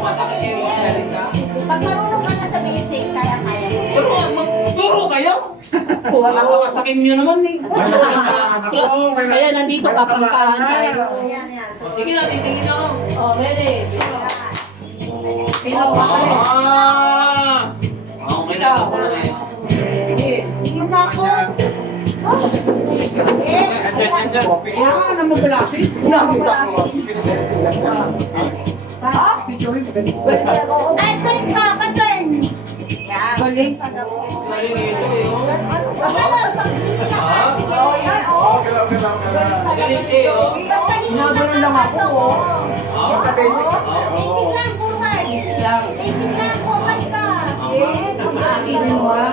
masakit yung salita. Pag marunong ka na sa basic, kaya-kaya mo. Pero magturo kayo. Napakasakin nyo naman eh. Kaya nandito ka, prangkahan tayo. Yan, yan. O, sige na, titingin ako. Oh, ready? Sino? Pilang ka pala. Okay na ako na eh. Sige. Tingin na ako. Kailangan na mabalasin. Si Joey magaling. Ay, turn ka, pa-turn. Yan. Galing. Galing yun. Pag hinila ka, sige. Yan, oo. Galing siya oh. Basta hinila ka, lang ako, basta oh. Basta basic. Basic lang, forward. Basic lang. Basic lang, forward ka. Yes, Akin mo ha.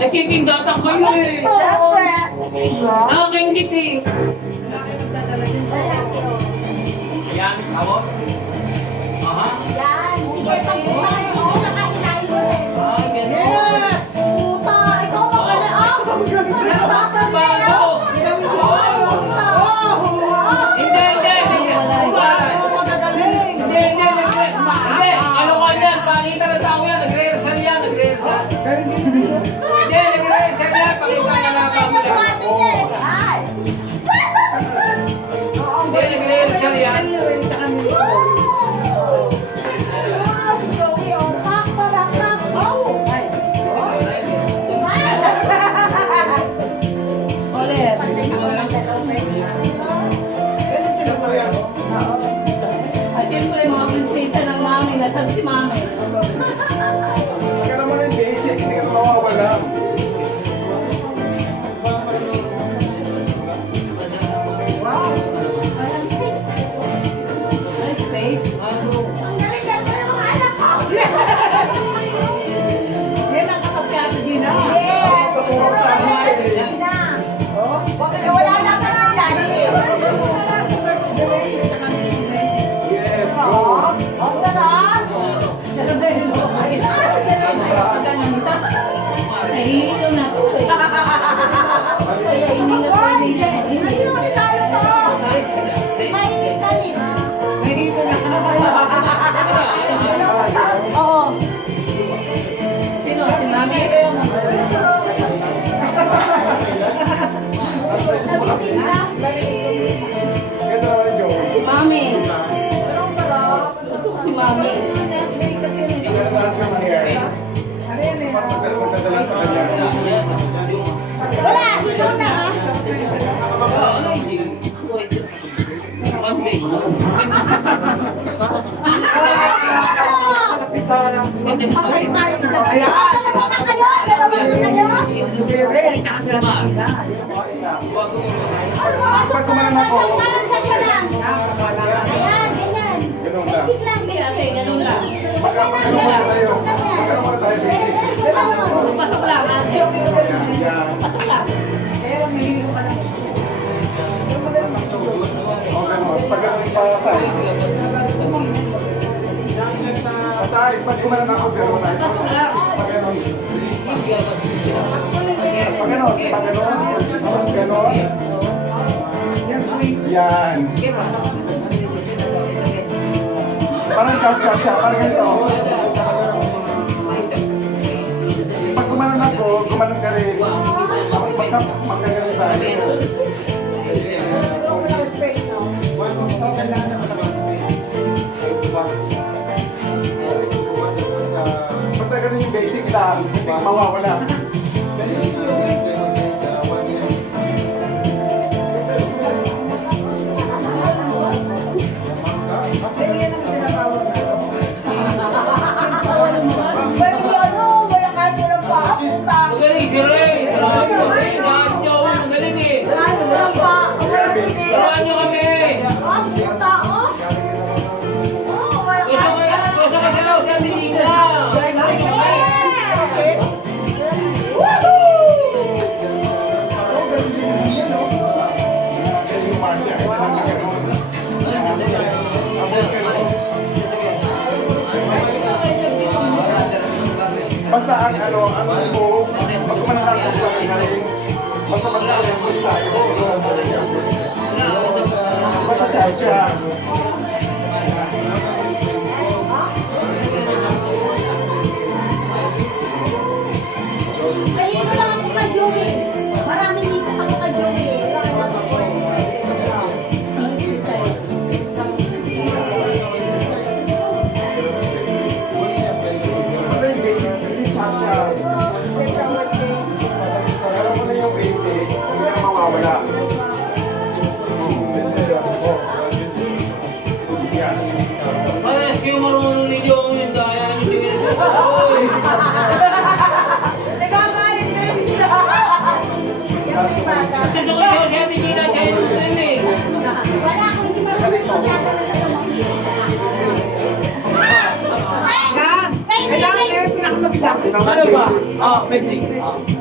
Nagkikindatan kayo eh. Siyempre. Nakakingit eh. Ayan, tapos? Aha. Yan, sige, pag kumain mo, nakahilahin mo rin. Ah, ganun. Yes! Puta, ikaw pa pala, ah! Bago. Hindi, hindi, hindi. Hindi, ano ka yan? Pakita ng tao yan. Nagre-rehearsal yan, nagre-rehearsal. Hindi, nagre-rehearsal yan. Pakita na lang ako lang. Hindi, nagre-rehearsal yan. Ulit. Ah, siyempre, mga prinsesa ng mami. Nasaan si mami? Kaya naman yung basic, hindi ka mawawala. Nice face. Yan ang katasyan din na. Wala na ka ng daddy. Yes, go. Ang sarap. Nahihilo na po eh. Kaya hindi na pwede. Ano yung regalo to? May kalit. Oo. Sino? Si mami? Ganda naman yung Joey. Si mami. Gusto ko si mami. Ganda sa hair. Magdadala sa kanya. Wala, hilo na ah. Patay tayo dyan. Dalawa na kayo? Dalawa na kayo? Pasok ka, pasok. Parang sasalang. Ayan, ganyan. Basic lang, Ate, basic. ganun lang. Huwag ka lang, ganyan. Magkano muna tayo basic? Diretso ka nun. Pasok lang, ate. Yan. Pasok lang. Okay mo, pag ganun pa side. Aside, pag kumalan ako, pero wala tayo. Pasok lang. Pag ganun. Pag ganun, tapos ganun. Yan. Parang kat-kat parang ganito. Pag kumalan ako, kumalan ka rin. Tapos pagkaganon tayo. Basta ganun yung basic lang, hindi ka mawawala. Pwede ano, wala kahit walang paa. Puta. Magaling si Ray. Salamat ko Ray. Dahil niyo ako magaling eh. Walang paa. Wala kasi. Salamat niyo kami. Ah, puta, oh. Oh, wala kahit. Gusto ka sa daw sa Nina. Siya yung partner, hindi lang na ganun. Tapos ganun. Basta ang ano, ang move, pag kumanan ako, kumanan ka rin. Basta pag kumanan tayo, sa Dacia. Mahino lang ako kay Joey. Maraming dito ako kay Joey. Exercise. Kasi yung basic, hindi cha-cha. Alam mo na yung basic, hindi ka na mawawala. Yan. Rescue marunong ninyo yung daya. Hindi ka Oy! Teka nga, hindi. Yung may bata. Gusto ko yun, kaya hindi na siya yung eh. Wala ako, hindi marunong magyata na sa'yo makinig. Yan! Kailangan na yung pinakamabilas. Ano ba? Oh, basic. Oh.